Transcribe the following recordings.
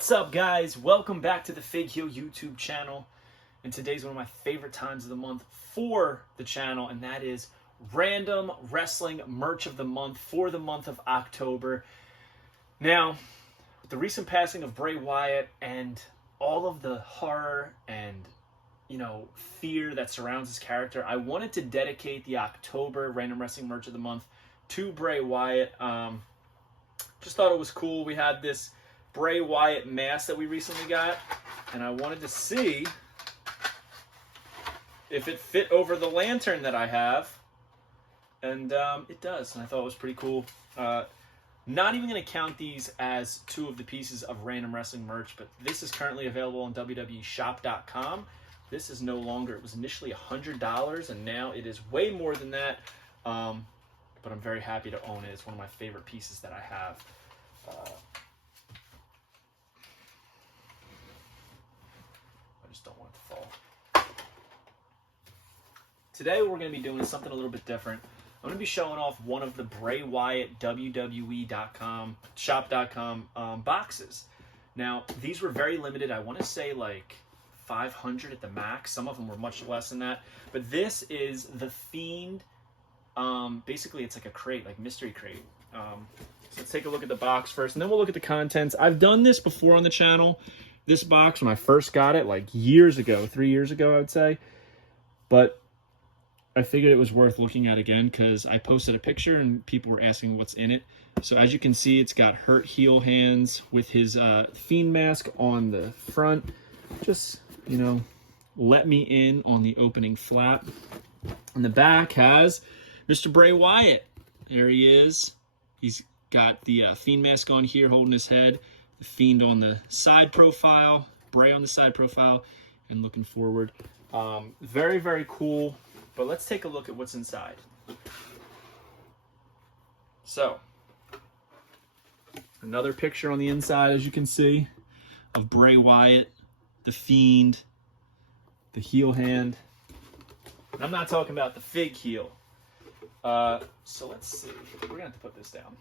What's up, guys? Welcome back to the Fig Heel YouTube channel. And today's one of my favorite times of the month for the channel, and that is random wrestling merch of the month for the month of October. Now, with the recent passing of Bray Wyatt and all of the horror and, fear that surrounds his character, I wanted to dedicate the October random wrestling merch of the month to Bray Wyatt. Just thought it was cool. We had this Bray Wyatt mask that we recently got, and I wanted to see if it fit over the lantern that I have, and it does, and I thought it was pretty cool. Not even going to count these as two of the pieces of random wrestling merch, but this is currently available on WWEshop.com. This is no longer, it was initially $100, and now it is way more than that, but I'm very happy to own it. It's one of my favorite pieces that I have. I just don't want it to fall. Today we're going to be doing something a little bit different. I'm going to be showing off one of the Bray Wyatt WWE.com, shop.com boxes. Now, these were very limited. I want to say like 500 at the max. Some of them were much less than that. But this is the Fiend. Basically, it's like a crate, like mystery crate. So let's take a look at the box first, and then we'll look at the contents. I've done this before on the channel. This box, when I first got it, like years ago, 3 years ago, I would say. But I figured it was worth looking at again because I posted a picture and people were asking what's in it. So as you can see, it's got Hurt Heel Hands with his Fiend mask on the front. Just, let me in on the opening flap. And the back has Mr. Bray Wyatt. There he is. He's got the Fiend mask on here holding his head. The Fiend on the side profile. Bray on the side profile. And looking forward. Very, very cool. But let's take a look at what's inside. So, another picture on the inside, as you can see, of Bray Wyatt, the Fiend, the heel hand. And I'm not talking about the fig heel. So let's see. We're going to have to put this down.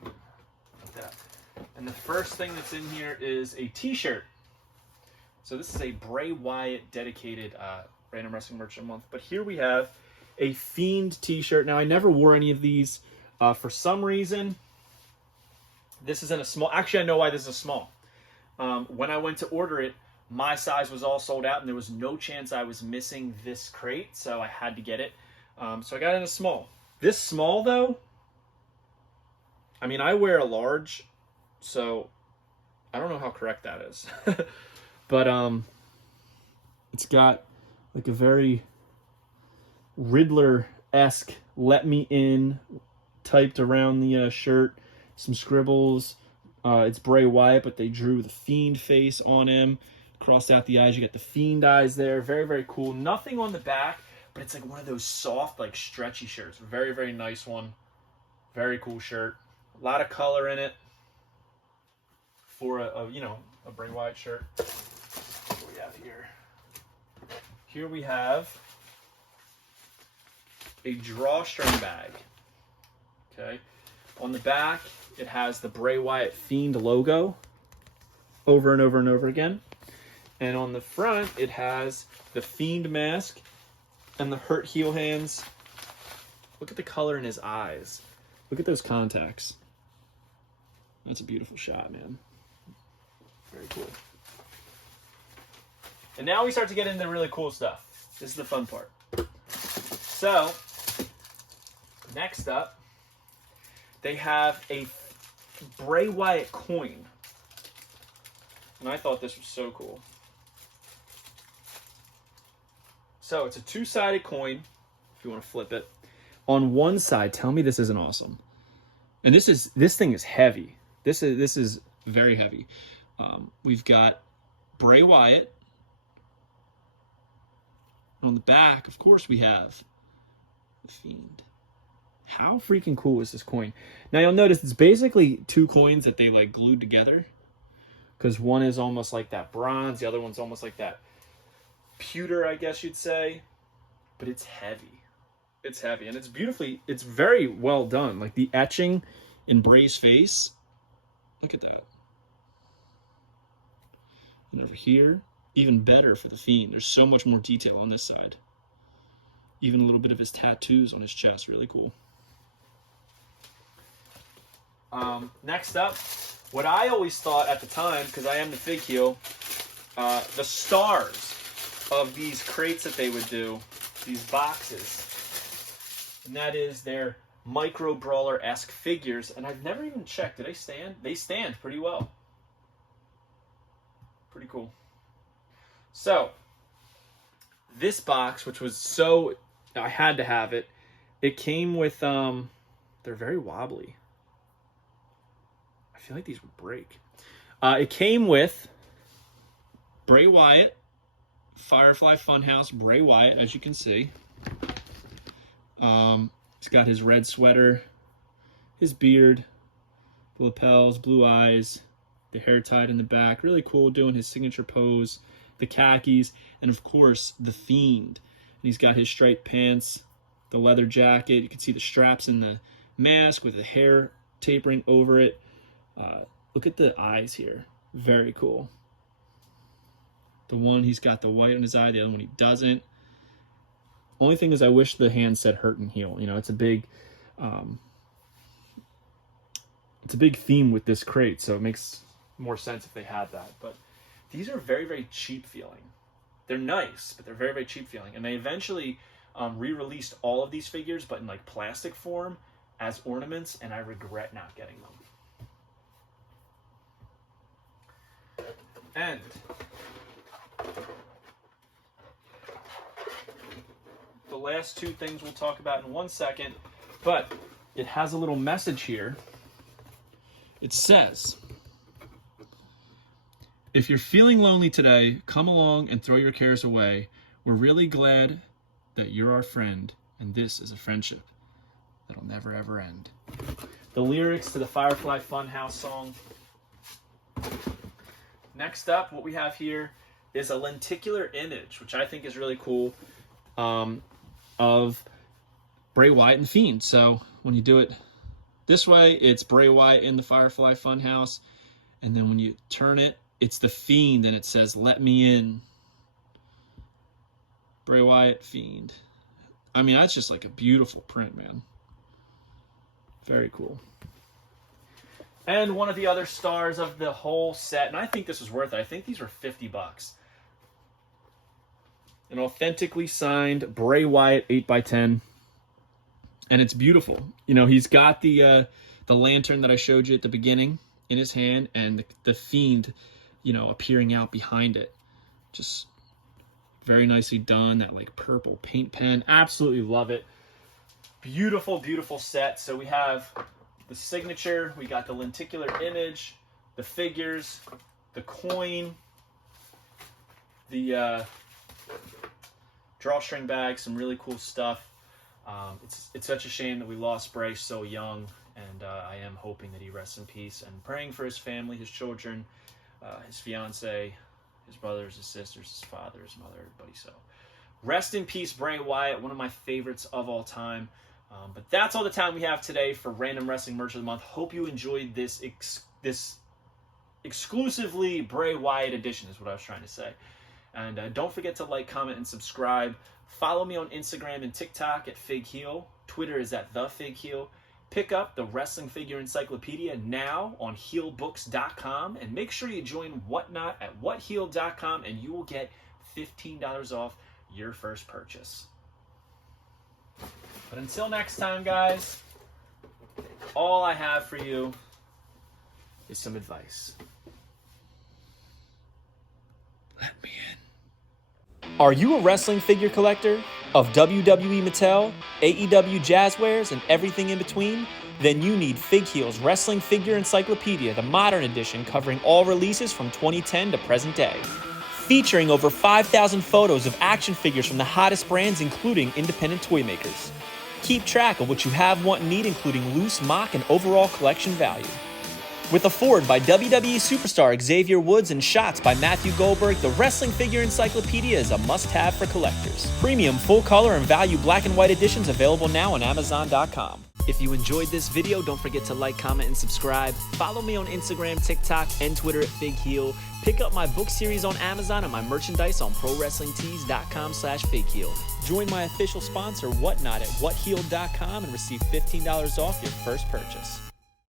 Like that. And the first thing that's in here is a t-shirt. So this is a Bray Wyatt dedicated random wrestling merch of the month. But here we have a Fiend t-shirt. Now, I never wore any of these. For some reason, this is in a small. Actually, I know why this is a small. When I went to order it, my size was all sold out, and there was no chance I was missing this crate, so I had to get it. So I got it in a small. This small, though, I mean, I wear a large, so I don't know how correct that is. But it's got like a very Riddler-esque "Let Me In" typed around the shirt. Some scribbles. It's Bray Wyatt, but they drew the Fiend face on him. Crossed out the eyes. You got the Fiend eyes there. Very, very cool. Nothing on the back, but it's like one of those soft, like stretchy shirts. Very, very nice one. Very cool shirt. A lot of color in it for a Bray Wyatt shirt. What do we have here? Here we have a drawstring bag. Okay. On the back, it has the Bray Wyatt Fiend logo over and over and over again. And on the front, it has the Fiend mask and the Hurt Heel Hands. Look at the color in his eyes. Look at those contacts. That's a beautiful shot, man. Very cool. And now we start to get into really cool stuff. This is the fun part. So, next up, they have a Bray Wyatt coin. And I thought this was so cool. So, it's a two-sided coin, if you want to flip it. On one side, tell me this isn't awesome. And this thing is heavy. This is very heavy. We've got Bray Wyatt. On the back, of course, we have the Fiend. How freaking cool is this coin? Now, you'll notice it's basically two coins that they like glued together. Because one is almost like that bronze. The other one's almost like that pewter, I guess you'd say. But it's heavy. It's heavy. And it's very well done. Like the etching in Bray's face. Look at that. And over here, even better for the Fiend. There's so much more detail on this side. Even a little bit of his tattoos on his chest. Really cool. Next up, what I always thought at the time, because I am the Fig Heel, the stars of these crates that they would do, these boxes, and that is their Micro Brawler-esque figures. And I've never even checked. Do they stand? They stand pretty well. Pretty cool. So, this box, which was so... I had to have it. It came with... they're very wobbly. I feel like these would break. It came with Bray Wyatt, Firefly Funhouse Bray Wyatt, as you can see. He's got his red sweater, his beard, the lapels, blue eyes, the hair tied in the back. Really cool, doing his signature pose, the khakis, and of course, the Fiend. And he's got his striped pants, the leather jacket. You can see the straps in the mask with the hair tapering over it. Look at the eyes here. Very cool. The one, he's got the white on his eye. The other one, he doesn't. Only thing is, I wish the hand said hurt and heal. You know, it's a big theme with this crate, so it makes more sense if they had that. But these are very, very cheap feeling. They're nice, but they're very, very cheap feeling. And they eventually re-released all of these figures, but in like plastic form as ornaments, and I regret not getting them. And the last two things we'll talk about in 1 second, but it has a little message here. It says, if you're feeling lonely today, come along and throw your cares away. We're really glad that you're our friend, and this is a friendship that'll never ever end. The lyrics to the Firefly Funhouse song. Next up, what we have here is a lenticular image, which I think is really cool, of Bray Wyatt and Fiend. So when you do it this way, it's Bray Wyatt in the Firefly Funhouse. And then when you turn it, it's the Fiend, and it says, "Let me in." Bray Wyatt, Fiend. I mean, that's just like a beautiful print, man. Very cool. And one of the other stars of the whole set, and I think this was worth it. I think these were $50. An authentically signed Bray Wyatt 8x10. And it's beautiful. You know, he's got the lantern that I showed you at the beginning in his hand, and the Fiend, you know, appearing out behind it. Just very nicely done. That like purple paint pen. Absolutely love it. Beautiful, beautiful set. So we have the signature, we got the lenticular image, the figures, the coin, the drawstring bag, some really cool stuff. It's such a shame that we lost Bray so young, and I am hoping that he rests in peace, and praying for his family, his children, his fiance, his brothers, his sisters, his father, his mother, everybody. So rest in peace, Bray Wyatt, one of my favorites of all time. But that's all the time we have today for Random Wrestling Merch of the Month. Hope you enjoyed this exclusively Bray Wyatt edition, is what I was trying to say. And don't forget to like, comment, and subscribe. Follow me on Instagram and TikTok at Fig Heel. Twitter is at The Fig Heel. Pick up the Wrestling Figure Encyclopedia now on heelbooks.com. And make sure you join Whatnot at whatheel.com, and you will get $15 off your first purchase. But until next time, guys, all I have for you is some advice. Let me in. Are you a wrestling figure collector of WWE Mattel, AEW Jazzwares, and everything in between? Then you need Fig Heel's Wrestling Figure Encyclopedia, the modern edition covering all releases from 2010 to present day. Featuring over 5,000 photos of action figures from the hottest brands, including independent toy makers. Keep track of what you have, want, and need, including loose, mock, and overall collection value. With a foreword by WWE superstar Xavier Woods and shots by Matthew Goldberg, the Wrestling Figure Encyclopedia is a must-have for collectors. Premium, full-color, and value black and white editions available now on Amazon.com. If you enjoyed this video, don't forget to like, comment, and subscribe. Follow me on Instagram, TikTok, and Twitter at FigHeel. Pick up my book series on Amazon and my merchandise on ProWrestlingTees.com/FigHeel. Join my official sponsor, Whatnot, at WhatHealed.com and receive $15 off your first purchase.